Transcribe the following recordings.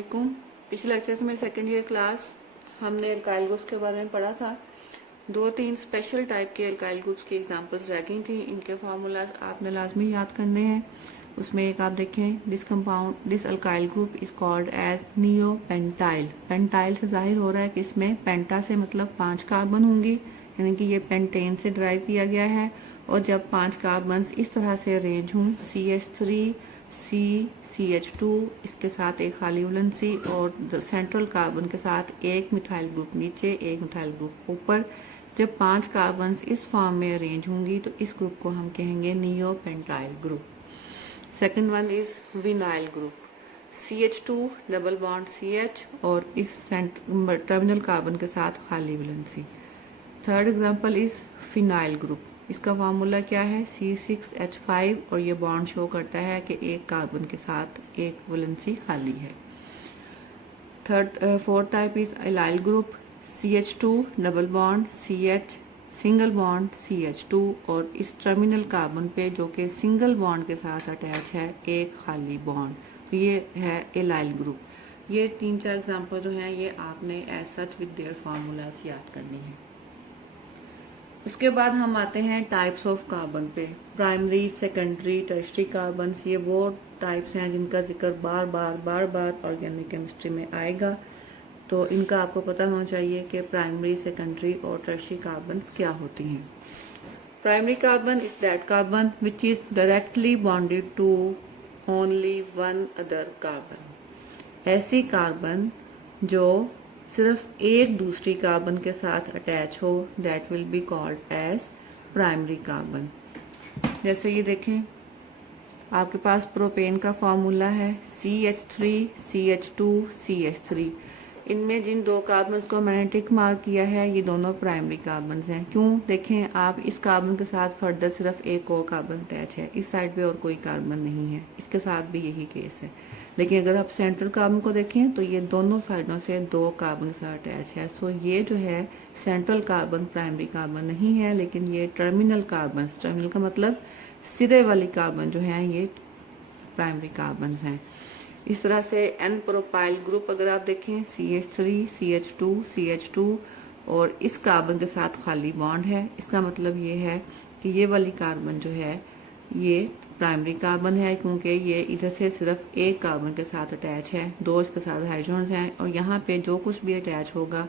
अस्सलामुअलैकुम। पिछले लेक्चर्स में सेकेंड ईयर क्लास हमने एल्काइल ग्रुप्स के बारे में पढ़ा था। 2-3 स्पेशल टाइप के एल्काइल ग्रुप्स की एग्जांपल्स रह गई थी। इनके फार्मूलाज आपने लाजमी याद करने हैं। उसमें एक आप देखें, this alkyl group is called as neopentyl. Pentyl से जाहिर हो रहा है कि इसमें पेंटा से मतलब 5 कार्बन होंगी, यानी कि ये पेंटेन से ड्राइव किया गया है। और जब 5 कार्बन इस तरह से अरेंज हों, CH3 CH2 इसके साथ एक खाली वैलेंसी और सेंट्रल कार्बन के साथ एक मिथाइल ग्रुप नीचे, एक मिथाइल ग्रुप ऊपर, जब 5 कार्बन इस फॉर्म में अरेंज होंगी तो इस ग्रुप को हम कहेंगे neopentyl group. Second one is vinyl group, CH2 double bond CH और इस टर्मिनल कार्बन के साथ खाली valency. Third example is phenyl group. इसका फार्मूला क्या है, C6H5 और ये बॉन्ड शो करता है कि एक कार्बन के साथ एक वैलेंसी खाली है। Fourth type is allyl group, CH2 double bond CH single bond CH2 और इस टर्मिनल कार्बन पे जो कि सिंगल बॉन्ड के साथ अटैच है एक खाली बॉन्ड, तो ये है एलाइल ग्रुप। ये 3-4 एग्जाम्पल जो हैं ये आपने as such with their formulas याद करनी है। उसके बाद हम आते हैं टाइप्स ऑफ कार्बन पे। प्राइमरी, सेकेंडरी, टर्शरी कार्बन, ये वो टाइप्स हैं जिनका जिक्र बार बार ऑर्गेनिक केमिस्ट्री में आएगा। तो इनका आपको पता होना चाहिए कि प्राइमरी, सेकेंडरी और टर्शरी कार्बन क्या होती हैं। Primary carbon is that carbon which is directly bonded to only one other carbon. ऐसी कार्बन जो सिर्फ एक दूसरी कार्बन के साथ अटैच हो, that will be called as primary carbon. जैसे ये देखें, आपके पास प्रोपेन का फॉर्मूला है CH3 CH2 CH3। इनमें जिन 2 कार्बन को मैंने टिक मार्क किया है ये दोनों प्राइमरी कार्बन हैं। क्यों, देखें आप, इस कार्बन के साथ फर्दर सिर्फ एक और कार्बन अटैच है, इस साइड पे और कोई कार्बन नहीं है, इसके साथ भी यही केस है। लेकिन अगर आप सेंट्रल कार्बन को देखें तो ये दोनों साइडों से 2 कार्बन के साथ अटैच है। सो ये जो है सेंट्रल कार्बन प्राइमरी कार्बन नहीं है, लेकिन ये टर्मिनल कार्बन, टर्मिनल का मतलब सिरे वाली कार्बन जो है ये प्राइमरी कार्बन हैं। इस तरह से N प्रोपाइल ग्रुप अगर आप देखें, CH3 CH2 CH2 और इस कार्बन के साथ खाली बॉन्ड है, इसका मतलब ये है कि ये वाली कार्बन जो है ये प्राइमरी कार्बन है, क्योंकि ये इधर से सिर्फ एक कार्बन के साथ अटैच है, 2 इसके साथ हाइड्रोजन्स हैं और यहाँ पे जो कुछ भी अटैच होगा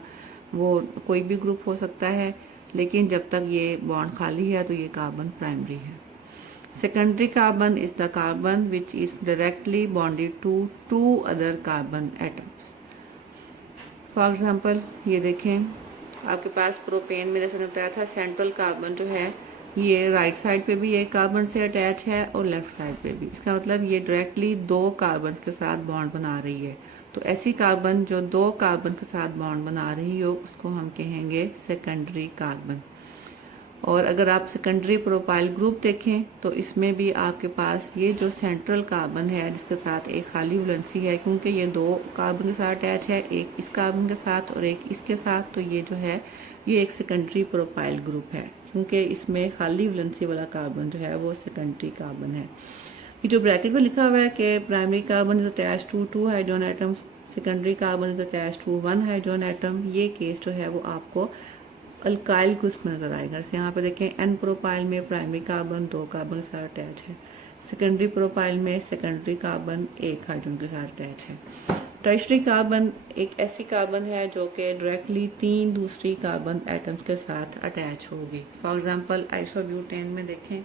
वो कोई भी ग्रुप हो सकता है, लेकिन जब तक ये बॉन्ड खाली है तो ये कार्बन प्राइमरी है। Secondary carbon is the carbon which is directly bonded to 2 other carbon atoms. For example, ये देखें, आपके पास प्रोपेन में जैसे बताया था, सेंट्रल कार्बन जो है ये राइट साइड पे भी एक कार्बन से अटैच है और लेफ्ट साइड पे भी। इसका मतलब ये डायरेक्टली 2 कार्बन के साथ बॉन्ड बना रही है। तो ऐसी कार्बन जो 2 कार्बन के साथ बॉन्ड बना रही हो उसको हम कहेंगे सेकेंडरी कार्बन। और अगर आप सेकेंडरी प्रोपाइल ग्रुप देखें तो इसमें भी आपके पास ये जो सेंट्रल कार्बन है जिसके साथ एक खाली वैलेंसी है, क्योंकि ये 2 कार्बन के साथ अटैच है, एक इस कार्बन के साथ और एक इसके साथ, तो ये जो है ये एक सेकेंडरी प्रोपाइल ग्रुप है, क्योंकि इसमें खाली वैलेंसी वाला कार्बन जो है वो सेकेंडरी कार्बन है। ये जो ब्रैकेट में लिखा हुआ है कि primary carbon is attach to 2 hydrogen atoms, secondary carbon is attach to 1 hydrogen atom, ये केस जो है वो आपको अल्काइल ग्रुप्स में नजर आएगा। जैसे यहाँ पे देखें, N प्रोपाइल में प्राइमरी कार्बन 2 कार्बन के साथ अटैच है, सेकेंडरी प्रोपाइल में सेकेंडरी कार्बन 1 हाइड्रोजन के साथ अटैच है। टर्शरी कार्बन एक ऐसी कार्बन है जो कि डायरेक्टली 3 दूसरी कार्बन एटम्स के साथ अटैच होगी। फॉर एग्जांपल आइसोब्यूटेन में देखें,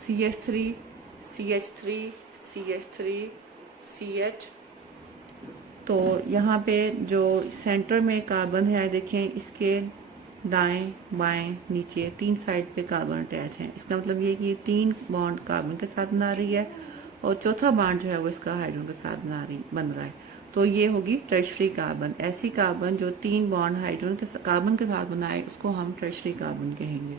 CH3 CH3 CH3 CH, तो यहाँ पे जो सेंटर में कार्बन है देखें, इसके दाएं बाएं नीचे 3 साइड पे कार्बन अटैच है। इसका मतलब ये कि ये 3 बॉन्ड कार्बन के साथ बना रही है और चौथा बॉन्ड जो है वो इसका हाइड्रोजन के साथ बन रहा है, तो ये होगी टर्शरी कार्बन। ऐसी कार्बन जो 3 बॉन्ड हाइड्रोजन के कार्बन के साथ बनाए उसको हम टर्शरी कार्बन कहेंगे।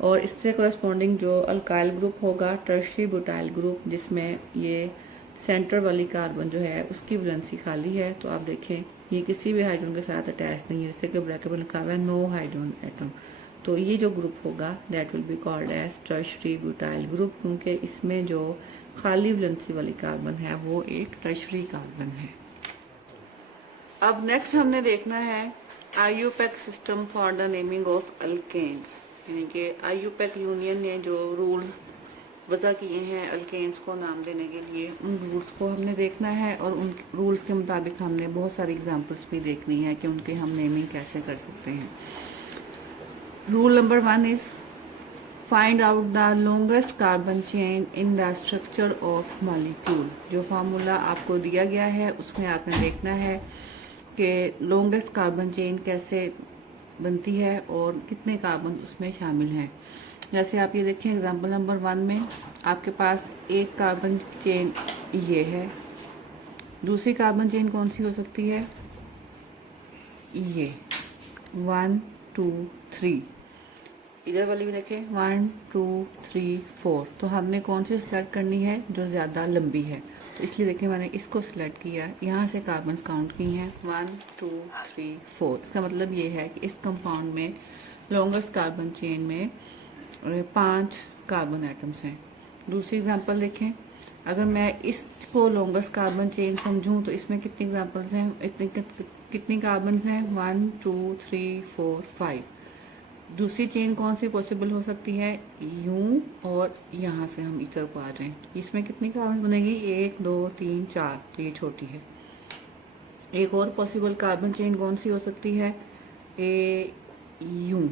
और इससे कोरेस्पॉन्डिंग जो अल्काइल ग्रुप होगा टर्शरी ब्यूटाइल ग्रुप, जिसमें ये सेंटर वाली कार्बन जो है उसकी वैलेंसी खाली है, तो आप देखें ये किसी भी हाइड्रोजन के साथ अटैच नहीं है, जैसे कि ब्रैकेट में लिखा हुआ है नो हाइड्रोजन एटम। तो ये जो ग्रुप होगा that will be called as tertiary butyl group, क्योंकि इसमें जो खाली वैलेंसी वाली कार्बन है वो एक टर्शरी कार्बन है। अब नेक्स्ट हमने देखना है IUPAC system for the naming of alkanes, यानी कि IUPAC यूनियन ने जो रूल्स वजह किए हैं अल्केन्स को नाम देने के लिए, उन रूल्स को हमने देखना है और उन रूल्स के मुताबिक हमने बहुत सारी एग्जांपल्स भी देखनी है कि उनके हम नेमिंग कैसे कर सकते हैं। Rule number 1 is find out the longest carbon chain in the structure of molecule. जो फार्मूला आपको दिया गया है उसमें आपने देखना है कि लॉन्गेस्ट कार्बन चेन कैसे बनती है और कितने कार्बन उसमें शामिल हैं। जैसे आप ये देखें एग्जांपल नंबर 1 में आपके पास एक कार्बन चेन ये है, दूसरी कार्बन चेन कौन सी हो सकती है, ये 1 2 3, इधर वाली भी देखें 1 2 3 4। तो हमने कौन सी सिलेक्ट करनी है, जो ज़्यादा लंबी है। तो इसलिए देखें मैंने इसको सिलेक्ट किया, यहाँ से कार्बन काउंट की हैं 1 2 3 4। इसका मतलब ये है कि इस कंपाउंड में लॉन्गेस्ट कार्बन चेन में 5 कार्बन एटम्स हैं। दूसरी एग्जांपल देखें, अगर मैं इसको लॉन्गेस्ट कार्बन चेन समझूं तो इसमें कितनी एग्जांपल्स हैं, कितनी कार्बन हैं, 1 2 3 4 5। दूसरी चेन कौन सी पॉसिबल हो सकती है, यूं और यहाँ से हम इधर को आ जाएं, इसमें कितनी कार्बन बनेगी, 1 2 3 4, तो ये छोटी है। एक और पॉसिबल कार्बन चेन कौन सी हो सकती है, यूं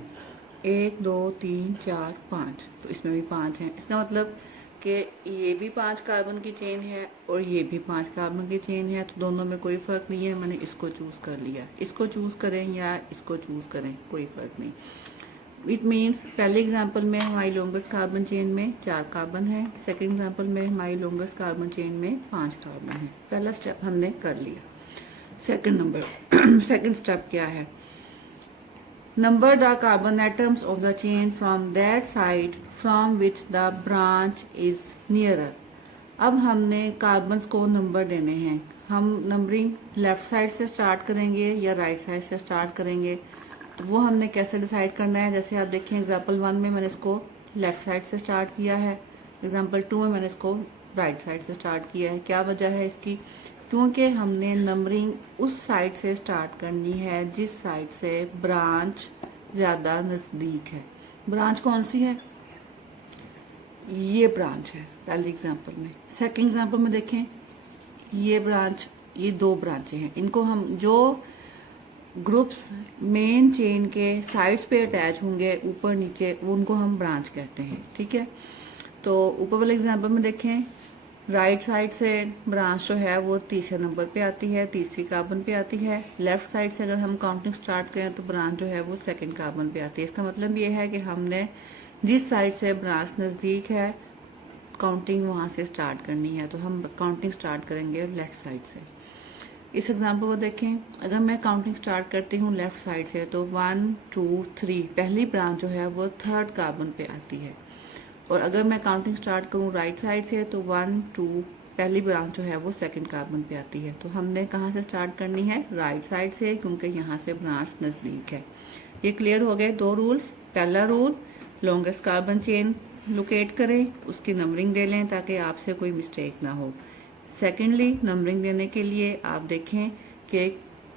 1 2 3 4 5, तो इसमें भी 5 हैं। इसका मतलब कि ये भी 5 कार्बन की चेन है और ये भी 5 कार्बन की चेन है, तो दोनों में कोई फ़र्क नहीं है, मैंने इसको चूज़ कर लिया। इसको चूज़ करें या इसको चूज़ करें कोई फ़र्क नहीं। इट मीन्स पहले एग्जांपल में हमारी लॉन्गेस्ट कार्बन चेन में 4 कार्बन है, सेकंड एग्जांपल में हमारी लॉन्गेस्ट कार्बन चेन में 5 कार्बन है। पहला स्टेप हमने कर लिया। सेकंड स्टेप क्या है, number the carbon atoms of the chain from that side from which the branch is nearer. अब हमने कार्बन्स को नंबर देने हैं। हम नंबरिंग लेफ्ट साइड से स्टार्ट करेंगे या राइट साइड से स्टार्ट करेंगे, तो वो हमने कैसे डिसाइड करना है। जैसे आप देखें एग्जांपल 1 में मैंने इसको लेफ्ट साइड से स्टार्ट किया है, एग्जांपल 2 में मैंने इसको राइट साइड से स्टार्ट किया है। क्या वजह है इसकी, क्योंकि हमने नंबरिंग उस साइड से स्टार्ट करनी है जिस साइड से ब्रांच ज़्यादा नज़दीक है। ब्रांच कौन सी है, ये ब्रांच है पहले एग्जांपल में। सेकंड एग्जांपल में देखें ये ब्रांच, ये 2 ब्रांचें हैं, इनको हम जो ग्रुप्स मेन चेन के साइड्स पे अटैच होंगे ऊपर नीचे, वो उनको हम ब्रांच कहते हैं। ठीक है, तो ऊपर वाले एग्जांपल में देखें राइट साइड से ब्रांच जो है वो तीसरे नंबर पे आती है, तीसरी कार्बन पे आती है। लेफ्ट साइड से अगर हम काउंटिंग स्टार्ट करें तो ब्रांच जो है वो सेकंड कार्बन पे आती है। इसका मतलब ये है कि हमने जिस साइड से ब्रांच नज़दीक है काउंटिंग वहाँ से स्टार्ट करनी है, तो हम काउंटिंग स्टार्ट करेंगे लेफ्ट साइड से। इस एग्जाम्पल को देखें, अगर मैं काउंटिंग स्टार्ट करती हूँ लेफ्ट साइड से तो 1 2 3 पहली ब्रांच जो है वो थर्ड कार्बन पे आती है। और अगर मैं काउंटिंग स्टार्ट करूँ राइट साइड से तो 1 2 पहली ब्रांच जो है वो सेकंड कार्बन पे आती है। तो हमने कहाँ से स्टार्ट करनी है, राइट साइड से, क्योंकि यहाँ से ब्रांच नज़दीक है। ये क्लियर हो गए 2 रूल्स। पहला rule, longest carbon chain locate करें, उसकी नंबरिंग दे लें ताकि आपसे कोई मिस्टेक ना हो। सेकेंडली, नंबरिंग देने के लिए आप देखें कि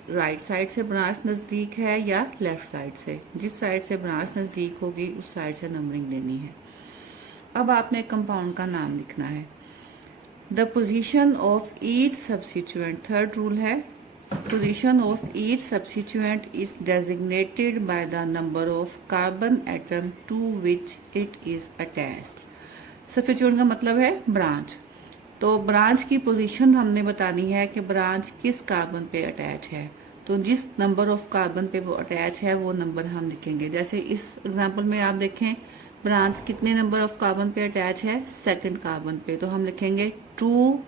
राइट साइड से ब्रांच नज़दीक है या लेफ्ट साइड से। जिस साइड से ब्रांच नज़दीक होगी उस साइड से नंबरिंग देनी है। अब आपने कंपाउंड का नाम लिखना है। The position of each substituent, third rule है, position of each substituent is designated by the number of carbon atom to which it is attached. Substituent का मतलब है ब्रांच। तो ब्रांच की पोजीशन हमने बतानी है कि ब्रांच किस कार्बन पे अटैच है। तो जिस नंबर ऑफ कार्बन पे वो अटैच है वो नंबर हम लिखेंगे। जैसे इस एग्जांपल में आप देखें ब्रांच कितने नंबर ऑफ कार्बन पे अटैच है, सेकंड कार्बन पे, तो हम लिखेंगे 2।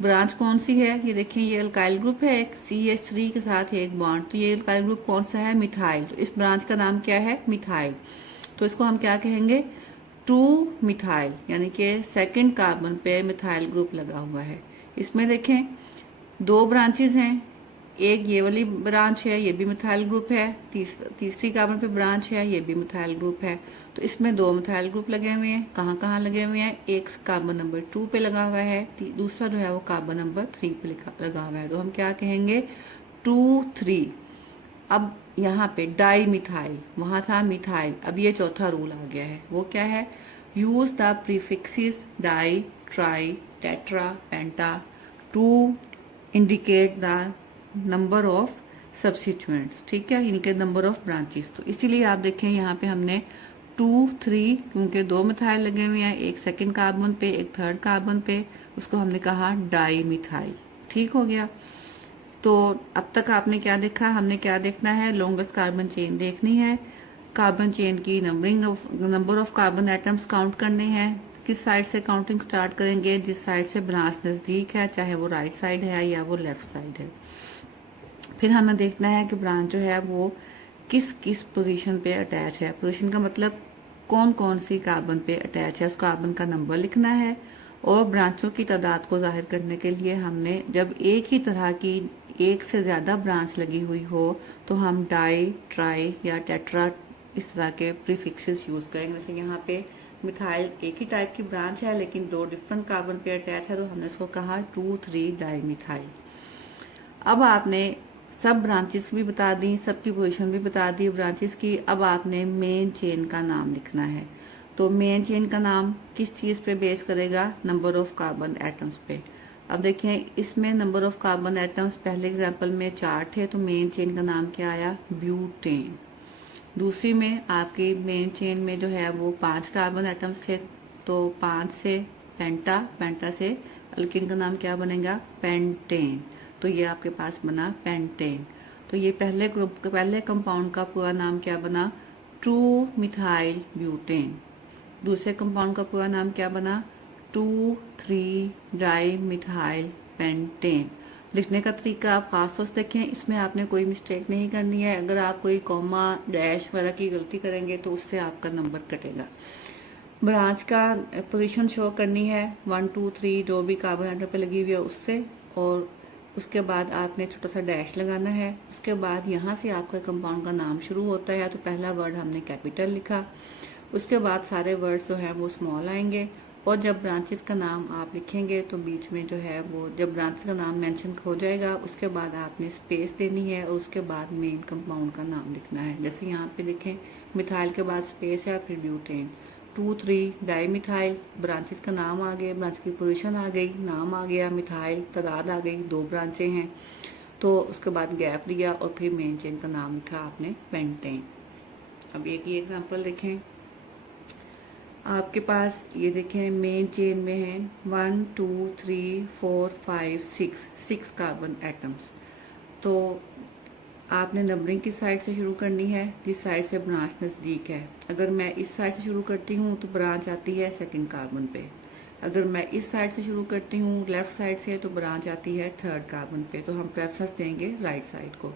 ब्रांच कौन सी है, ये देखें ये अल्काइल ग्रुप है, एक CH3 के साथ एक बॉन्ड, तो ये अल्काइल ग्रुप कौन सा है, मिथाइल। तो इस ब्रांच का नाम क्या है, मिथाइल। तो इसको हम क्या कहेंगे, 2 मिथाइल, यानी कि सेकंड कार्बन पे मिथाइल ग्रुप लगा हुआ है। इसमें देखें 2 ब्रांचेस हैं, एक ये वाली ब्रांच है, ये भी मिथाइल ग्रुप है, तीसरी कार्बन पे ब्रांच है, ये भी मिथाइल ग्रुप है। तो इसमें 2 मिथाइल ग्रुप लगे हुए हैं। कहाँ कहाँ लगे हुए हैं, एक कार्बन नंबर 2 पे लगा हुआ है, दूसरा जो है वो कार्बन नंबर 3 पे लगा हुआ है। तो हम क्या कहेंगे, 2 3। अब यहाँ पे डाई मिथाइल, वहां था मिथाइल, अब ये चौथा रूल आ गया है। वो क्या है? Use the prefixes di, tri, tetra, penta to indicate the number of substituents. ठीक है, इनके नंबर ऑफ ब्रांचेस। तो इसीलिए आप देखें यहाँ पे हमने 2 3, क्योंकि 2 मिथाइल लगे हुए हैं, एक सेकंड कार्बन पे एक थर्ड कार्बन पे, उसको हमने कहा डाई मिथाइल। ठीक हो गया। तो अब तक आपने क्या देखा? हमने क्या देखना है? लॉन्गेस्ट कार्बन चेन देखनी है, कार्बन चेन की numbering number of carbon atoms count करने हैं। किस साइड से काउंटिंग स्टार्ट करेंगे? जिस साइड से ब्रांच नजदीक है, चाहे वो राइट साइड है या वो लेफ्ट साइड है। फिर हमें देखना है कि ब्रांच जो है वो किस किस पोजीशन पे अटैच है। पोजीशन का मतलब कौन कौन सी कार्बन पे अटैच है, उस कार्बन का नंबर लिखना है। और ब्रांचों की तादाद को जाहिर करने के लिए हमने जब एक ही तरह की एक से ज्यादा ब्रांच लगी हुई हो तो हम डाई, ट्राई या टेट्रा इस तरह के प्रीफिक्सेस यूज करेंगे। जैसे यहाँ पे मिथाइल एक ही टाइप की ब्रांच है लेकिन 2 डिफरेंट कार्बन पे अटैच है, तो हमने इसको कहा 2 3 डाई मिथाइल। अब आपने सब ब्रांचेस भी बता दी, सबकी पोजीशन भी बता दी ब्रांचेस की। अब आपने मेन चेन का नाम लिखना है। तो मेन चेन का नाम किस चीज पे बेस करेगा? नंबर ऑफ कार्बन एटम्स पे। अब देखें, इसमें नंबर ऑफ कार्बन एटम्स पहले एग्जांपल में 4 थे, तो मेन चेन का नाम क्या आया? ब्यूटेन। दूसरी में आपकी मेन चेन में जो है वो 5 कार्बन एटम्स थे, तो 5 से पेंटा, पेंटा से अल्किन का नाम क्या बनेगा? पेंटेन। तो ये आपके पास बना पेंटेन। तो ये पहले ग्रुप का पहले कंपाउंड का पूरा नाम क्या बना? 2 मिथाइल ब्यूटेन। दूसरे कंपाउंड का पूरा नाम क्या बना? 2 3 डाई मिथाइल पेंटेन। लिखने का तरीका आप खास तौर से देखें, इसमें आपने कोई मिस्टेक नहीं करनी है। अगर आप कोई कॉमा, डैश वगैरह की गलती करेंगे तो उससे आपका नंबर कटेगा। ब्रांच का पोजीशन शो करनी है 1 2 3 जो भी कार्बन एटम पे लगी हुई है उससे, और उसके बाद आपने छोटा सा डैश लगाना है। उसके बाद यहाँ से आपका कंपाउंड का नाम शुरू होता है, तो पहला वर्ड हमने कैपिटल लिखा, उसके बाद सारे वर्ड्स जो हैं वो स्मॉल आएंगे। और जब ब्रांचेस का नाम आप लिखेंगे तो बीच में जो है वो जब ब्रांच का नाम मेंशन हो जाएगा उसके बाद आपने स्पेस देनी है और उसके बाद मेन कंपाउंड का नाम लिखना है। जैसे यहाँ पे देखें, मिथाइल के बाद स्पेस है, फिर ब्यूटेन। 2 3 डाई मिथाइल, ब्रांचेस का नाम आ गया, ब्रांच की पोजीशन आ गई, नाम आ गया, मिथाइल तादाद आ गई, 2 ब्रांचें हैं, तो उसके बाद गैप लिया और फिर मेन चेन का नाम लिखा आपने पेंटेन। अब एक ही एग्जांपल देखें, आपके पास ये देखें मेन चेन में है 1 2 3 4 5 6 कार्बन एटम्स। तो आपने नंबरिंग किस साइड से शुरू करनी है? जिस साइड से ब्रांच नजदीक है। अगर मैं इस साइड से शुरू करती हूँ तो ब्रांच आती है सेकंड कार्बन पे। अगर मैं इस साइड से शुरू करती हूँ लेफ्ट साइड से तो ब्रांच आती है थर्ड कार्बन पे। तो हम प्रेफरेंस देंगे राइट साइड को।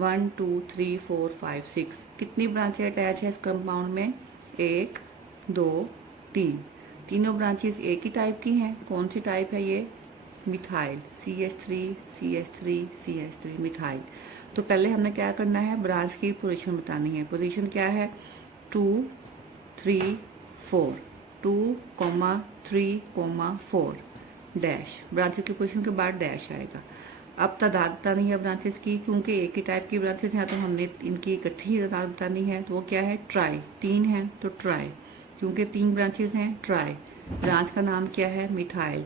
1 2 3 4 5 6 कितनी ब्रांचें अटैच है इस कंपाउंड में? 1 2 3। तीनों ब्रांचेस एक ही टाइप की हैं। कौन सी टाइप है ये? Methyl, CH3 CH3 CH3 methyl. तो पहले हमने क्या करना है? ब्रांच की पोजीशन बतानी है। पोजीशन क्या है? 2 3 4, 2 3 4 डैश। ब्रांच की पोजीशन के बाद डैश आएगा। अब तादाद बतानी है ब्रांचेस की, क्योंकि एक ही टाइप की ब्रांचेस हैं तो हमने इनकी इकट्ठी तादाद बतानी है। तो वो क्या है? ट्राई। 3 है तो ट्राई, क्योंकि 3 ब्रांचेस हैं, ट्राई। ब्रांच का नाम क्या है? मिथाइल।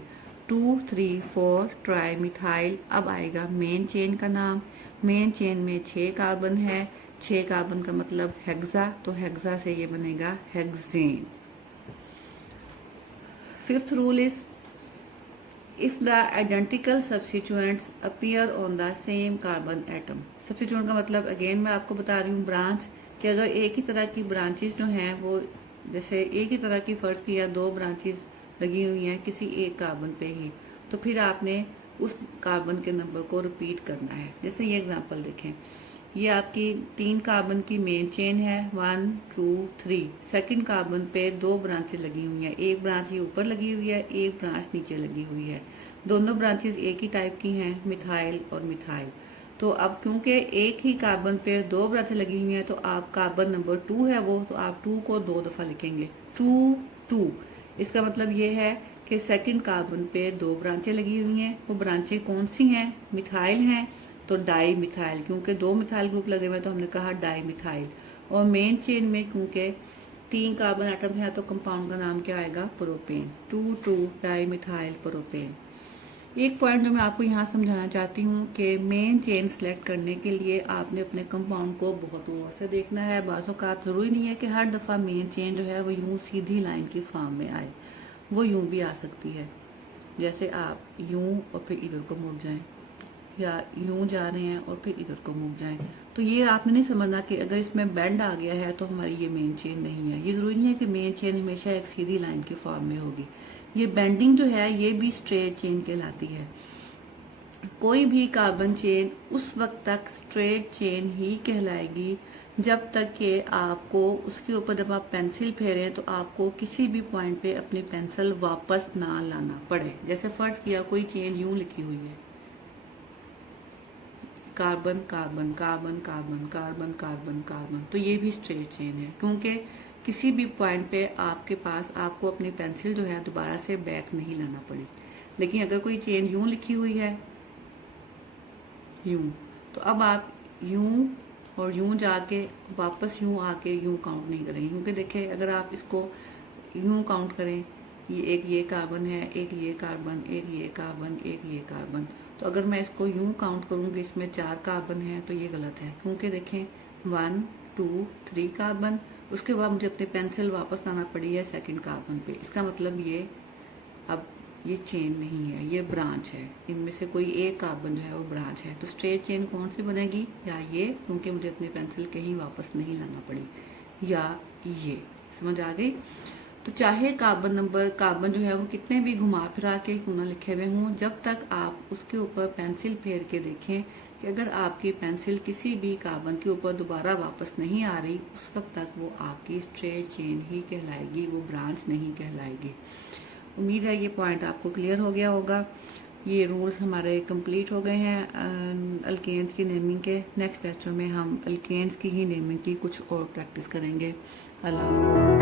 2 3 4 tri methyl. अब आएगा मेन चेन का नाम। मेन चेन में 6 कार्बन है, 6 कार्बन का मतलब हेक्सा, तो हेक्सा से ये बनेगा hexane. Fifth rule is if the identical substituents appear on the same carbon atom। substituent का मतलब अगेन मैं आपको बता रही हूँ ब्रांच, कि अगर एक ही तरह की ब्रांचेस जो हैं वो जैसे एक ही तरह की फर्ज किया 2 ब्रांचेस लगी हुई हैं किसी एक कार्बन पे ही, तो फिर आपने उस कार्बन के नंबर को रिपीट करना है। जैसे ये एग्जांपल देखें, ये आपकी 3 कार्बन की मेन चेन है 1 2 3। सेकंड कार्बन पे 2 ब्रांचें लगी हुई हैं, एक ब्रांच ये ऊपर लगी हुई है, एक ब्रांच नीचे लगी हुई है। दोनों ब्रांचेस एक ही टाइप की हैं, मिथाइल और मिथाइल। तो अब क्योंकि एक ही कार्बन पे 2 ब्रांचें लगी हुई हैं तो आप कार्बन नंबर 2 है वो, तो आप 2 को 2 दफा लिखेंगे 2 2। इसका मतलब ये है कि सेकंड कार्बन पे 2 ब्रांचें लगी हुई हैं। वो ब्रांचें कौन सी हैं? मिथाइल हैं, तो डाई मिथाइल, क्योंकि 2 मिथाइल ग्रुप लगे हुए तो हमने कहा डाई मिथाइल। और मेन चेन में क्योंकि 3 कार्बन एटम है तो कंपाउंड का नाम क्या आएगा, प्रोपेन, 2,2 डाई मिथाइल प्रोपेन। एक पॉइंट जो मैं आपको यहाँ समझाना चाहती हूँ कि मेन चेन सेलेक्ट करने के लिए आपने अपने कंपाउंड को बहुत गौर से देखना है। बाज़ औक़ात ज़रूरी नहीं है कि हर दफ़ा मेन चेन जो है वो यूँ सीधी लाइन की फॉर्म में आए, वो यूँ भी आ सकती है, जैसे आप यूँ और फिर इधर को मुड़ जाएं, या यूँ जा रहे हैं और फिर इधर को मुड़ जाएं। तो ये आपने नहीं समझना कि अगर इसमें बेंड आ गया है तो हमारी ये मेन चेन नहीं है। ये ज़रूरी नहीं है कि मेन चेन हमेशा एक सीधी लाइन की फॉर्म में होगी। ये बेंडिंग जो है ये भी स्ट्रेट चेन कहलाती है। कोई भी कार्बन चेन उस वक्त तक स्ट्रेट चेन ही कहलाएगी जब तक कि आपको उसके ऊपर जब आप पेंसिल फेरें तो आपको किसी भी पॉइंट पे अपनी पेंसिल वापस ना लाना पड़े। जैसे फर्ज किया कोई चेन यूं लिखी हुई है, carbon carbon carbon carbon carbon carbon carbon, तो ये भी स्ट्रेट चेन है, क्योंकि किसी भी पॉइंट पे आपके पास आपको अपनी पेंसिल जो है दोबारा से बैक नहीं लाना पड़ी। लेकिन अगर कोई चेन यूं लिखी हुई है, यूं, तो अब आप यूं और यूं जाके वापस यूं आके यूं काउंट नहीं करेंगे, क्योंकि देखिए अगर आप इसको यूं काउंट करें, ये कार्बन है, एक ये कार्बन, एक ये कार्बन, एक ये कार्बन, तो अगर मैं इसको यूं काउंट करूंगी इसमें 4 कार्बन है तो ये गलत है, क्योंकि देखें 1 2 3 कार्बन, उसके बाद मुझे अपनी पेंसिल वापस लाना पड़ी है सेकंड कार्बन पे। इसका मतलब ये अब ये चेन नहीं है, ये ब्रांच है, इनमें से कोई एक कार्बन जो है वो ब्रांच है। तो स्ट्रेट चेन कौन सी बनेगी, या ये, क्योंकि मुझे अपनी पेंसिल कहीं वापस नहीं लाना पड़ी, या ये। समझ आ गई। तो चाहे कार्बन जो है वो कितने भी घुमा फिरा के क्यों ना लिखे हुए हों, जब तक आप उसके ऊपर पेंसिल फेर के देखें कि अगर आपकी पेंसिल किसी भी कार्बन के ऊपर दोबारा वापस नहीं आ रही, उस वक्त तक वो आपकी स्ट्रेट चेन ही कहलाएगी, वो ब्रांच नहीं कहलाएगी। उम्मीद है ये पॉइंट आपको क्लियर हो गया होगा। ये रूल्स हमारे कंप्लीट हो गए हैं अल्केन्स की नेमिंग के। नेक्स्ट लेक्चर में हम अल्केन्स की ही नेमिंग की कुछ और प्रैक्टिस करेंगे। अल्लाह।